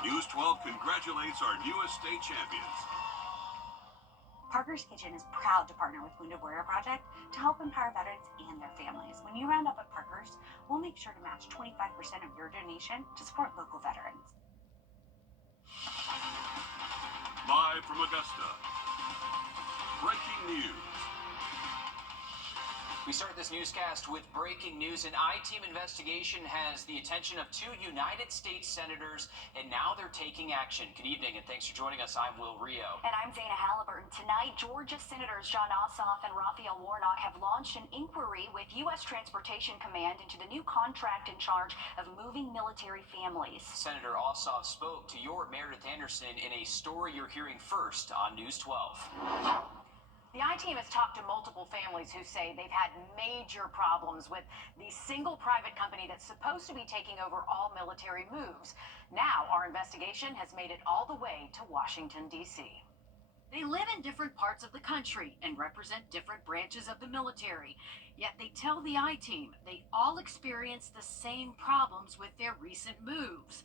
News 12 congratulates our newest state champions. Parker's Kitchen is proud to partner with Wrdw Project to help empower veterans and their families. When you round up at Parker's, we'll make sure to match 25% of your donation to support local veterans. Live from Augusta, breaking news. We start this newscast with breaking news. An I-team investigation has the attention of two United States senators, and now they're taking action. Good evening, and thanks for joining us. I'm Wrdw. And I'm Dana Halliburton. Tonight, Georgia Senators Jon Ossoff and Raphael Warnock have launched an inquiry with U.S. Transportation Command into the new contract in charge of moving military families. Senator Ossoff spoke to your Meredith Anderson in a story you're hearing first on News 12. The I-team has talked to multiple families who say they've had major problems with the single private company that's supposed to be taking over all military moves. Now, our investigation has made it all the way to Washington, D.C. They live in different parts of the country and represent different branches of the military. Yet they tell the I-team they all experience the same problems with their recent moves.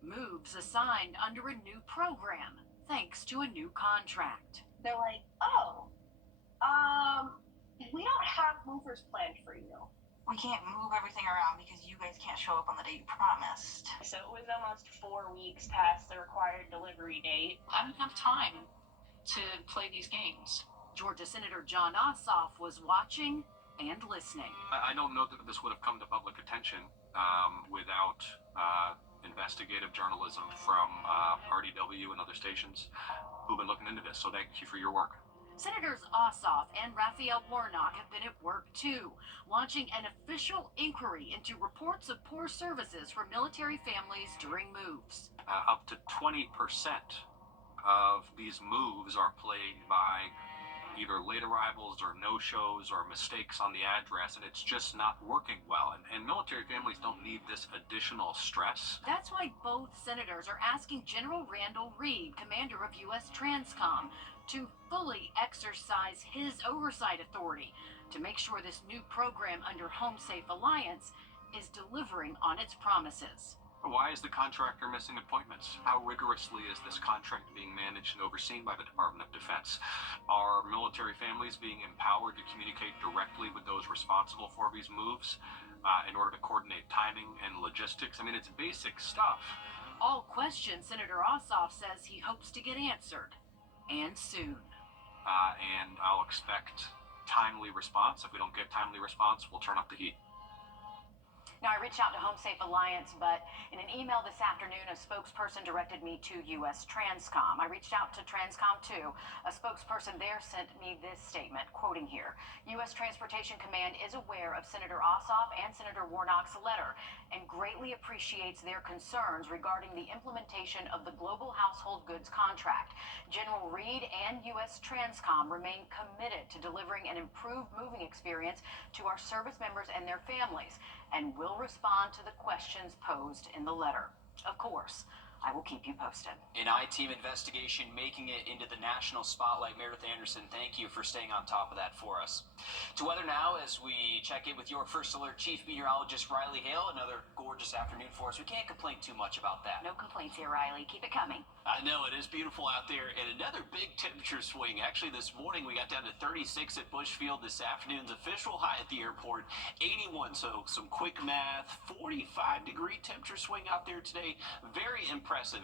Moves assigned under a new program, thanks to a new contract. They're like, we don't have movers planned for you. We can't move everything around because you guys can't show up on the day you promised. So it was almost 4 weeks past the required delivery date. I didn't have time to play these games. Georgia Senator Jon Ossoff was watching and listening. I don't know that this would have come to public attention without investigative journalism from RDW and other stations who've been looking into this. So thank you for your work. Senators Ossoff and Raphael Warnock have been at work too, launching an official inquiry into reports of poor services for military families during moves. Up to 20% of these moves are plagued by either late arrivals or no-shows or mistakes on the address, and it's just not working well. And military families don't need this additional stress. That's why both senators are asking General Randall Reed, commander of U.S. Transcom, to fully exercise his oversight authority to make sure this new program under Home Safe Alliance is delivering on its promises. Why is the contractor missing appointments? How rigorously is this contract being managed and overseen by the Department of Defense? Are military families being empowered to communicate directly with those responsible for these moves in order to coordinate timing and logistics? I mean, it's basic stuff. All questions Senator Ossoff says he hopes to get answered, and soon. And I'll expect timely response. If we don't get timely response, we'll turn up the heat. Now, I reached out to Home Safe Alliance, but in an email this afternoon, a spokesperson directed me to U.S. Transcom. I reached out to Transcom, too. A spokesperson there sent me this statement, quoting here, U.S. Transportation Command is aware of Senator Ossoff and Senator Warnock's letter and greatly appreciates their concerns regarding the implementation of the Global Household Goods Contract. General Reed and U.S. Transcom remain committed to delivering an improved moving experience to our service members and their families, and will respond to the questions posed in the letter. Of course, I will keep you posted. An I-team investigation making it into the national spotlight. Meredith Anderson, thank you for staying on top of that for us. To weather now as we check in with your First Alert Chief Meteorologist Riley Hale. Another gorgeous afternoon for us. We can't complain too much about that. No complaints here, Riley. Keep it coming. I know, it is beautiful out there, and another big temperature swing. Actually, this morning we got down to 36 at Bushfield. This afternoon's official high at the airport, 81. So some quick math, 45-degree temperature swing out there today. Very impressive.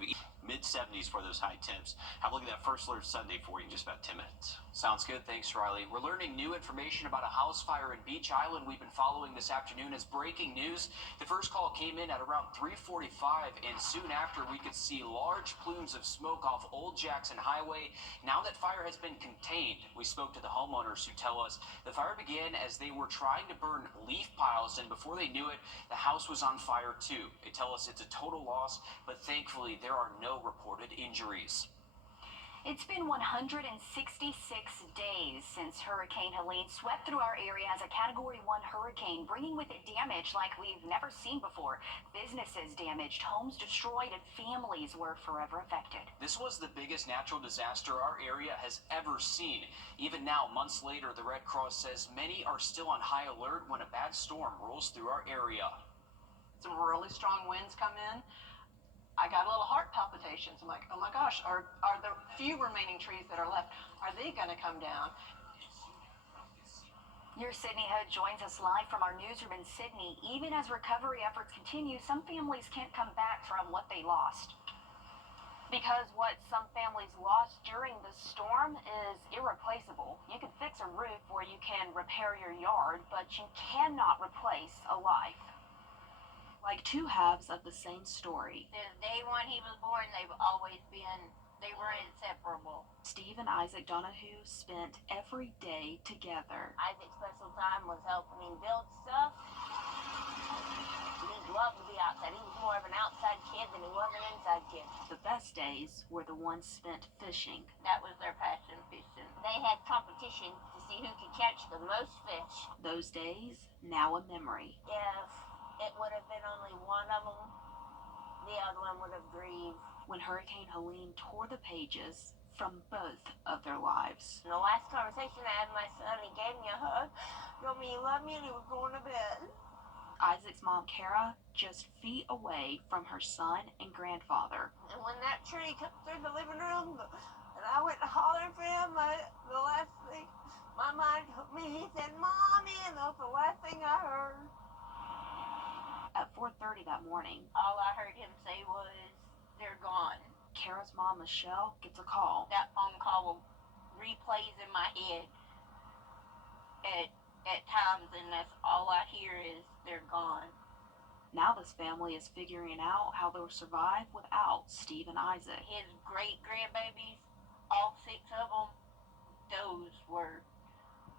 Mid-70s for those high temps. Have a look at that First Alert Sunday for you in just about 10 minutes. Sounds good. Thanks, Riley. We're learning new information about a house fire in Beach Island we've been following this afternoon as breaking news. The first call came in at around 3:45, and soon after we could see large plumes of smoke off Old Jackson Highway. Now that fire has been contained, we spoke to the homeowners who tell us the fire began as they were trying to burn leaf piles, and before they knew it, the house was on fire too. They tell us it's a total loss, but thankfully there are no reported injuries. It's been 166 days since Hurricane Helene swept through our area as a Category 1 hurricane, bringing with it damage like we've never seen before. Businesses damaged, homes destroyed, and families were forever affected. This was the biggest natural disaster our area has ever seen. Even now, months later, the Red Cross says many are still on high alert when a bad storm rolls through our area. Some really strong winds come in. I got a little heart palpitation. conversations. I'm like, oh my gosh, are the few remaining trees that are left, are they going to come down? Your Sydney Hood joins us live from our newsroom in Sydney. Even as recovery efforts continue, some families can't come back from what they lost. Because what some families lost during the storm is irreplaceable. You can fix a roof or you can repair your yard, but you cannot replace a life. Like two halves of the same story. Since day one he was born, they were inseparable. Steve and Isaac Donahue spent every day together. Isaac's special time was helping him build stuff. He loved to be outside. He was more of an outside kid than he was an inside kid. The best days were the ones spent fishing. That was their passion, fishing. They had competition to see who could catch the most fish. Those days, now a memory. If it would have been only one of them, the other one would have grieved. When Hurricane Helene tore the pages from both of their lives. In the last conversation I had with my son, he gave me a hug, told me he loved me, and he was going to bed. Isaac's mom, Kara, just feet away from her son and grandfather. And when that tree come through the living room, and I went to holler for him, the last thing my mind took me, he said, "Mommy," and that was the last thing I heard. At 4:30 that morning, all I heard him say was, "They're gone." Kara's mom, Michelle, gets a call. That phone call replays in my head at times, and that's all I hear is, "They're gone." Now this family is figuring out how they'll survive without Steve and Isaac. His great-grandbabies, all 6 of them, those were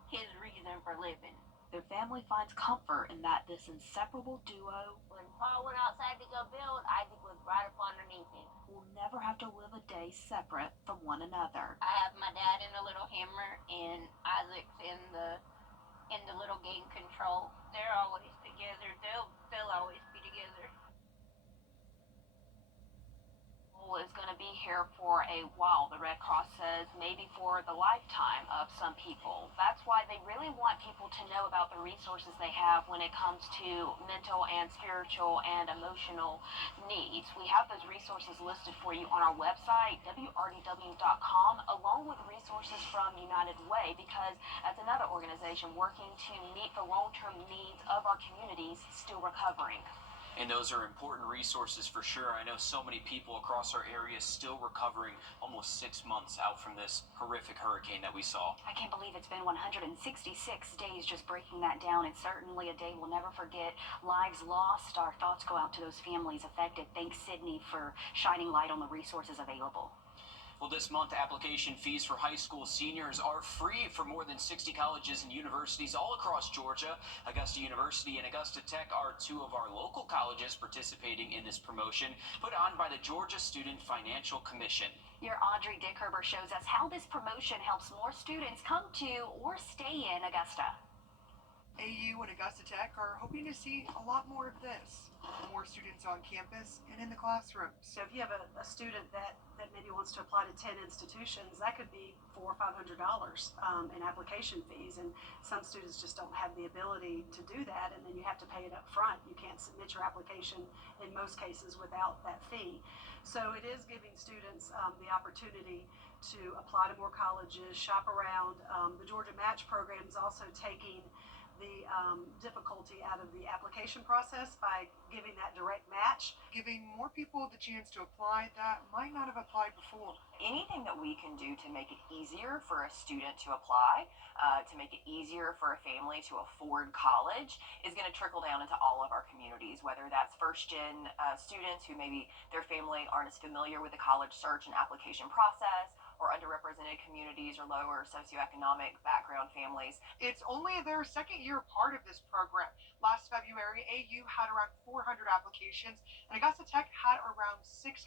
his reason for living. Their family finds comfort in that this inseparable duo When Paul went outside to go build, Isaac was right up underneath him. will never have to live a day separate from one another. I have my dad in the little hammer, and Isaac's in the little game control. They're always together. They'll always be together. Is going to be here for a while. The Red Cross says maybe for the lifetime of some people. That's why they really want people to know about the resources they have when it comes to mental and spiritual and emotional needs. We have those resources listed for you on our website, wrdw.com, along with resources from United Way, because that's another organization working to meet the long-term needs of our communities still recovering. And those are important resources for sure. I know so many people across our area still recovering almost 6 months out from this horrific hurricane that we saw. I can't believe it's been 166 days just breaking that down. It's certainly a day we'll never forget. Lives lost. Our thoughts go out to those families affected. Thanks, Sydney, for shining light on the resources available. Well, this month, application fees for high school seniors are free for more than 60 colleges and universities all across Georgia. Augusta University and Augusta Tech are 2 of our local colleges participating in this promotion put on by the Georgia Student Financial Commission. Your Audrey Dickherber shows us how this promotion helps more students come to or stay in Augusta. AU and Augusta Tech are hoping to see a lot more of this. More students on campus and in the classroom. So if you have a student that maybe wants to apply to 10 institutions, that could be $400 or $500 in application fees. And some students just don't have the ability to do that, and then you have to pay it up front. You can't submit your application in most cases without that fee. So it is giving students the opportunity to apply to more colleges, shop around. The Georgia Match program is also taking the difficulty out of the application process by giving that direct match. Giving more people the chance to apply that might not have applied before. Anything that we can do to make it easier for a student to apply, to make it easier for a family to afford college, is going to trickle down into all of our communities, whether that's first-gen students who maybe their family aren't as familiar with the college search and application process, or underrepresented communities or lower socioeconomic background families. It's only their second year part of this program. Last February, AU had around 400 applications, and Augusta Tech had around 600.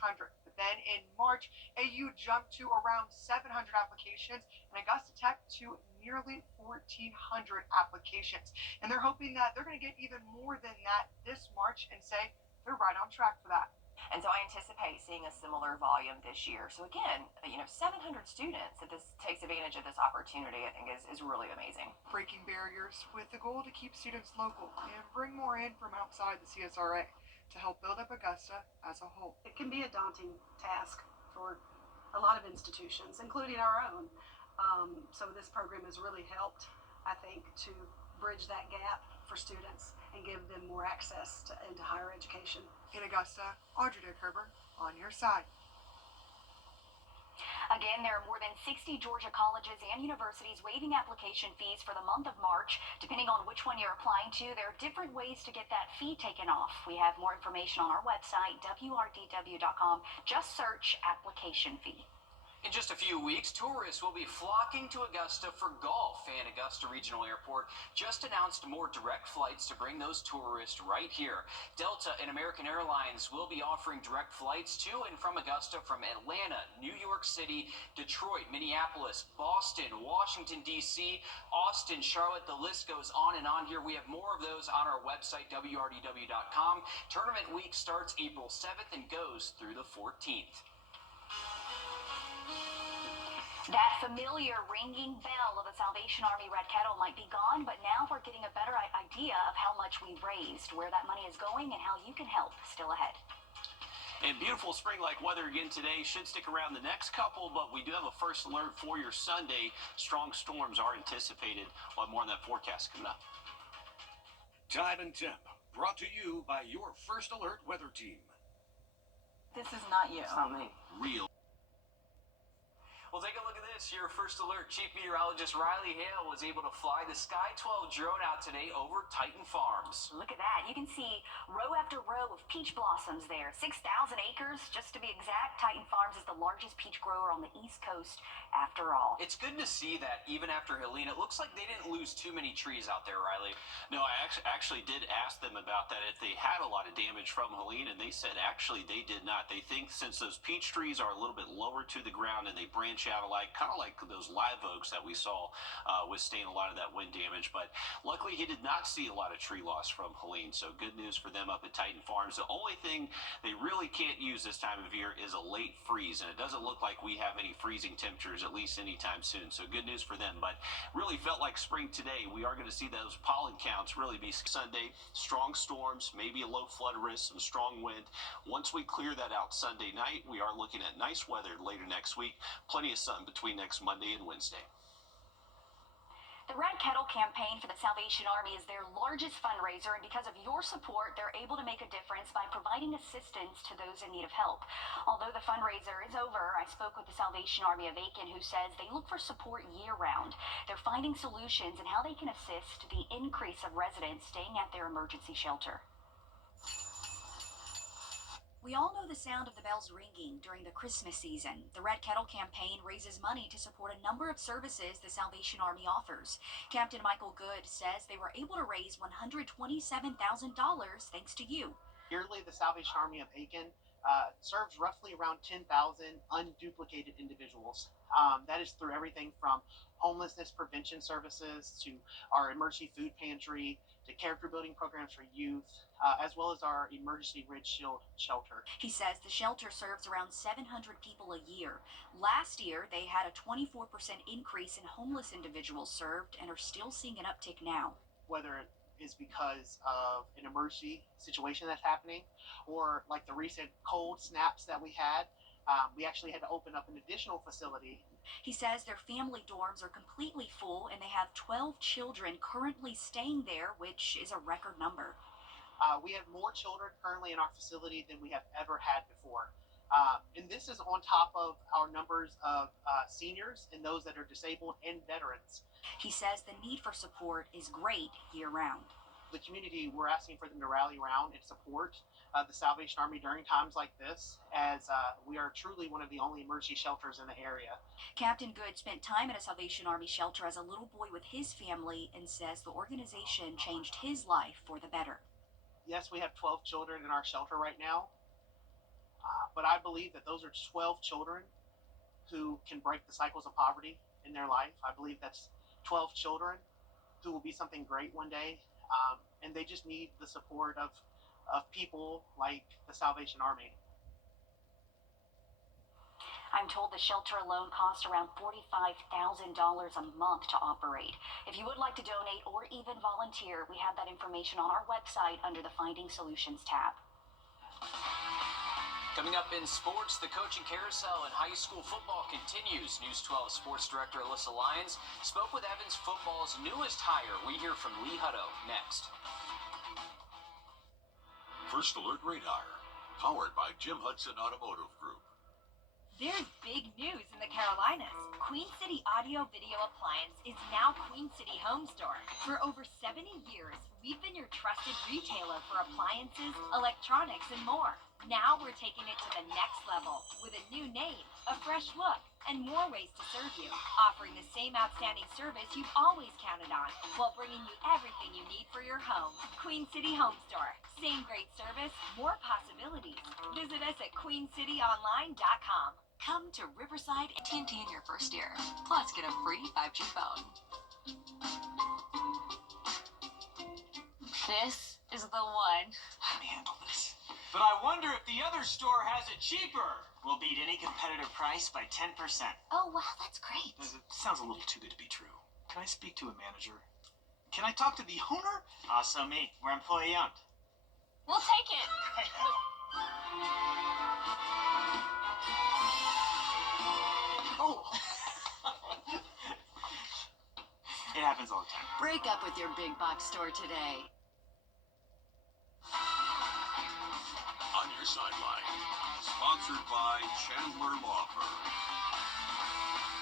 But then in March, AU jumped to around 700 applications, and Augusta Tech to nearly 1,400 applications. And they're hoping that they're going to get even more than that this March, and say they're right on track for that. And so I anticipate seeing a similar volume this year. So again, 700 students, if this takes advantage of this opportunity, I think is really amazing. Breaking barriers with the goal to keep students local and bring more in from outside the CSRA. to help build up Augusta as a whole. It can be a daunting task for a lot of institutions, including our own. So this program has really helped, I think, to bridge that gap for students and give them more access into higher education. In Augusta, Wrdw on your side. Again, there are more than 60 Georgia colleges and universities waiving application fees for the month of March. Depending on which one you're applying to, there are different ways to get that fee taken off. We have more information on our website, wrdw.com. Just search application fee. In just a few weeks, tourists will be flocking to Augusta for golf, and Augusta Regional Airport just announced more direct flights to bring those tourists right here. Delta and American Airlines will be offering direct flights to and from Augusta from Atlanta, New York City, Detroit, Minneapolis, Boston, Washington, D.C., Austin, Charlotte. The list goes on and on here. We have more of those on our website, wrdw.com. Tournament week starts April 7th and goes through the 14th. That familiar ringing bell of the Salvation Army Red Kettle might be gone, but now we're getting a better idea of how much we raised, where that money is going, and how you can help. Still ahead. And beautiful spring-like weather again today. Should stick around the next couple, but we do have a first alert for your Sunday. Strong storms are anticipated. We'll have more on that forecast coming up. Time and Temp, brought to you by your First Alert weather team. This is not you. It's not me. Real. Well, take a look at this. Your First Alert Chief Meteorologist Riley Hale was able to fly the Sky 12 drone out today over Titan Farms. Look at that. You can see row after row of peach blossoms there. 6,000 acres, just to be exact. Titan Farms is the largest peach grower on the East Coast after all. It's good to see that even after Helene, it looks like they didn't lose too many trees out there, Riley. No, I actually did ask them about that, if they had a lot of damage from Helene, and they said actually they did not. They think since those peach trees are a little bit lower to the ground and they branch out kind of like those live oaks that we saw withstand a lot of that wind damage. But luckily he did not see a lot of tree loss from Helene, so good news for them up at Titan Farms. The only thing they really can't use this time of year is a late freeze, and it doesn't look like we have any freezing temperatures at least anytime soon, so good news for them. But really felt like spring today. We are going to see those pollen counts really be Sunday. Strong storms, maybe a low flood risk, some strong wind. Once we clear that out Sunday night, we are looking at nice weather later next week. Plenty of sun between next Monday and Wednesday. The Red Kettle campaign for the Salvation Army is their largest fundraiser, and because of your support, they're able to make a difference by providing assistance to those in need of help. Although the fundraiser is over, I spoke with the Salvation Army of Aiken, who says they look for support year-round. They're finding solutions and how they can assist the increase of residents staying at their emergency shelter. We all know the sound of the bells ringing during the Christmas season. The Red Kettle campaign raises money to support a number of services the Salvation Army offers. Captain Michael Good says they were able to raise $127,000 thanks to you. Yearly, the Salvation Army of Aiken serves roughly around 10,000 unduplicated individuals. That is through everything from homelessness prevention services to our emergency food pantry to character building programs for youth, as well as our emergency Ridge Shield shelter. He says the shelter serves around 700 people a year. Last year, they had a 24% increase in homeless individuals served and are still seeing an uptick now. Whether it is because of an emergency situation that's happening, or like the recent cold snaps that we had, we actually had to open up an additional facility. He says their family dorms are completely full and they have 12 children currently staying there, which is a record number. We have more children currently in our facility than we have ever had before. And this is on top of our numbers of seniors and those that are disabled and veterans. He says the need for support is great year-round. The community, we're asking for them to rally around and support the Salvation Army during times like this, as we are truly one of the only emergency shelters in the area. Captain Good spent time at a Salvation Army shelter as a little boy with his family and says the organization changed his life for the better. Yes, we have 12 children in our shelter right now, but I believe that those are 12 children who can break the cycles of poverty in their life. I believe that's 12 children who will be something great one day, and they just need the support of people like the Salvation Army. I'm told the shelter alone costs around $45,000 a month to operate. If you would like to donate or even volunteer, we have that information on our website under the Finding Solutions tab. Coming up in sports, the coaching carousel in high school football continues. News 12 Sports Director Alyssa Lyons spoke with Evans football's newest hire. We hear from Lee Hutto next. First Alert Radar, powered by Jim Hudson Automotive Group. There's big news in the Carolinas. Queen City Audio Video Appliance is now Queen City Home Store. For over 70 years, we've been your trusted retailer for appliances, electronics, and more. Now we're taking it to the next level with a new name, a fresh look, and more ways to serve you, offering the same outstanding service you've always counted on, while bringing you everything you need for your home. Queen City Home Store. Same great service, more possibilities. Visit us at queencityonline.com. Come to Riverside AT&T in your first year. Plus, get a free 5G phone. This is the one. Let me handle this. But I wonder if the other store has it cheaper. We'll beat any competitive price by 10%. Oh, wow, that's great. It sounds a little too good to be true. Can I speak to a manager? Can I talk to the owner? Also me. We're employee owned. We'll take it. Oh. It happens all the time. Break up with your big box store today. On Your Sideline, sponsored by Chandler Law Firm.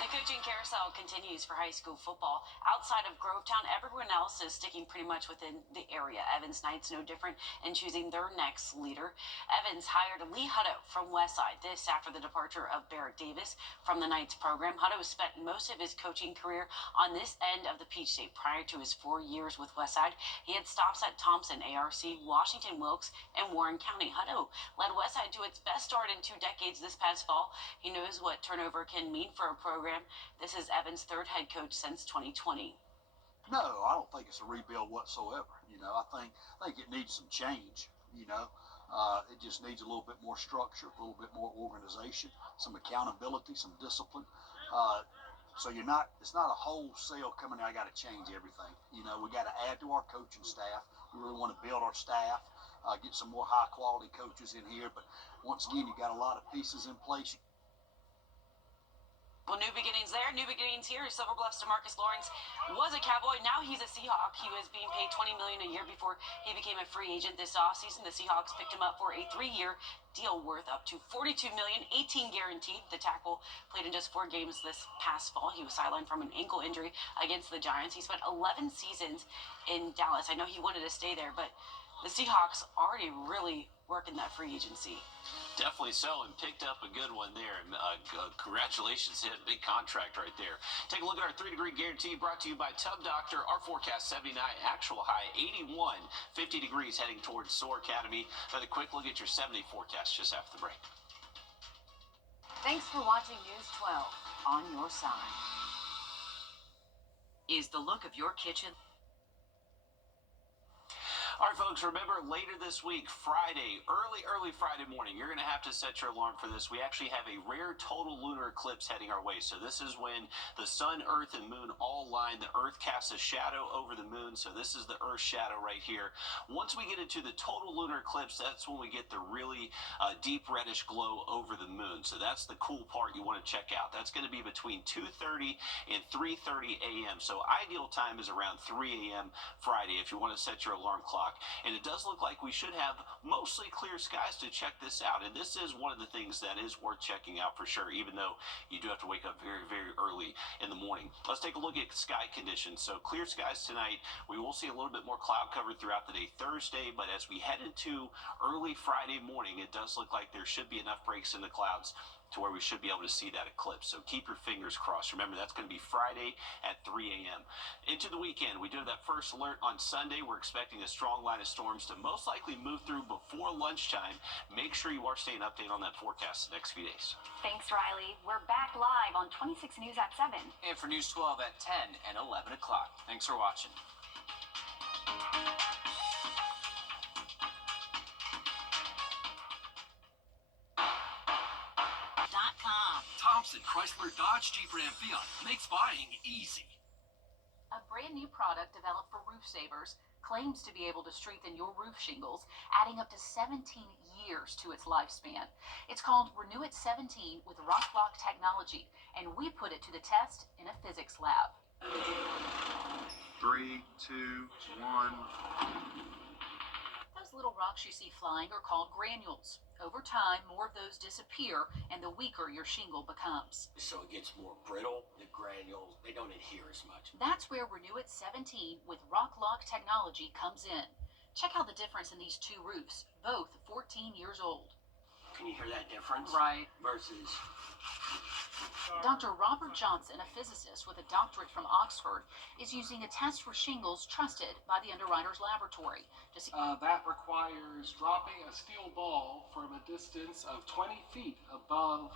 The coaching carousel continues for high school football. Outside of Grovetown, everyone else is sticking pretty much within the area. Evans Knights no different in choosing their next leader. Evans hired Lee Hutto from Westside. This after the departure of Barrett Davis from the Knights program. Hutto spent most of his coaching career on this end of the Peach State. Prior to his 4 years with Westside, he had stops at Thompson, ARC, Washington Wilkes, and Warren County. Hutto led Westside to its best start in 2 decades this past fall. He knows what turnover can mean for a program. This is Evans' third head coach since 2020. No, I don't think it's a rebuild whatsoever. I think it needs some change. It just needs a little bit more structure, a little bit more organization, some accountability, some discipline. So it's not a wholesale coming in, I got to change everything. We got to add to our coaching staff. We really want to build our staff, get some more high quality coaches in here. But once again, you got a lot of pieces in place. Well, new beginnings there, new beginnings here. Silver Bluff's DeMarcus Lawrence was a Cowboy. Now he's a Seahawk. He was being paid $20 million a year before he became a free agent this offseason. The Seahawks picked him up for a 3-year deal worth up to $42 million, 18 guaranteed. The tackle played in just 4 games this past fall. He was sidelined from an ankle injury against the Giants. He spent 11 seasons in Dallas. I know he wanted to stay there, but the Seahawks already really working that free agency. Definitely so, and picked up a good one there. And congratulations, hit big contract right there. Take a look at our 3-degree guarantee brought to you by Tub Doctor. Our forecast 79, actual high 81, 50 degrees heading towards SOAR Academy. Another quick look at your 70 forecast just after the break. Thanks for watching News 12 on your side. Is the look of your kitchen? All right, folks, remember later this week, Friday, early Friday morning, you're going to have to set your alarm for this. We actually have a rare total lunar eclipse heading our way. So this is when the sun, earth, and moon all line. The earth casts a shadow over the moon. So this is the earth shadow right here. Once we get into the total lunar eclipse, that's when we get the really deep reddish glow over the moon. So that's the cool part you want to check out. That's going to be between 2:30 and 3:30 a.m. So ideal time is around 3 a.m. Friday if you want to set your alarm clock. And it does look like we should have mostly clear skies to check this out. And this is one of the things that is worth checking out for sure, even though you do have to wake up very, very early in the morning. Let's take a look at sky conditions. So clear skies tonight. We will see a little bit more cloud cover throughout the day Thursday, but as we head into early Friday morning, it does look like there should be enough breaks in the clouds to where we should be able to see that eclipse. So keep your fingers crossed. Remember, that's going to be Friday at 3 a.m. Into the weekend, we do have that first alert on Sunday. We're expecting a strong line of storms to most likely move through before lunchtime. Make sure you are staying updated on that forecast the next few days. Thanks, Riley. We're back live on 26 News at 7. And for News 12 at 10 and 11 o'clock. Thanks for watching. Thompson Chrysler Dodge Jeep Ram Fiat makes buying easy. A brand new product developed for roof savers. claims to be able to strengthen your roof shingles, adding up to 17 years to its lifespan. It's called Renew It 17 with Rock technology, and we put it to the test in a physics lab. 3, 2, 1. Those little rocks you see flying are called granules. Over time, more of those disappear, and the weaker your shingle becomes. So it gets more brittle. The granules, they don't adhere as much. That's where Renew It 17 with Rock technology comes in. Check out the difference in these two roofs, both 14 years old. Can you hear that difference? Right. Versus Dr. Robert Johnson, a physicist with a doctorate from Oxford, is using a test for shingles trusted by the Underwriters Laboratory. That requires dropping a steel ball from a distance of 20 feet above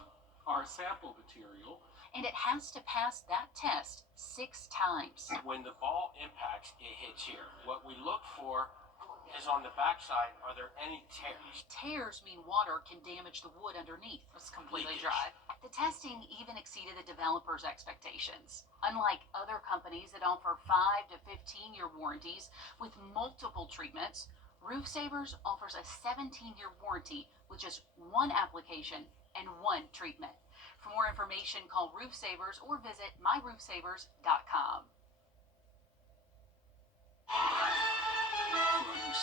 our sample material. And it has to pass that test 6 times. When the ball impacts, it hits here. What we look for is on the backside, are there any tears? Tears mean water can damage the wood underneath. It's completely dry. The testing even exceeded the developers' expectations. Unlike other companies that offer 5 to 15-year warranties with multiple treatments, Roof Savers offers a 17-year warranty with just 1 application and 1 treatment. For more information, call Roof Savers or visit myroofsavers.com.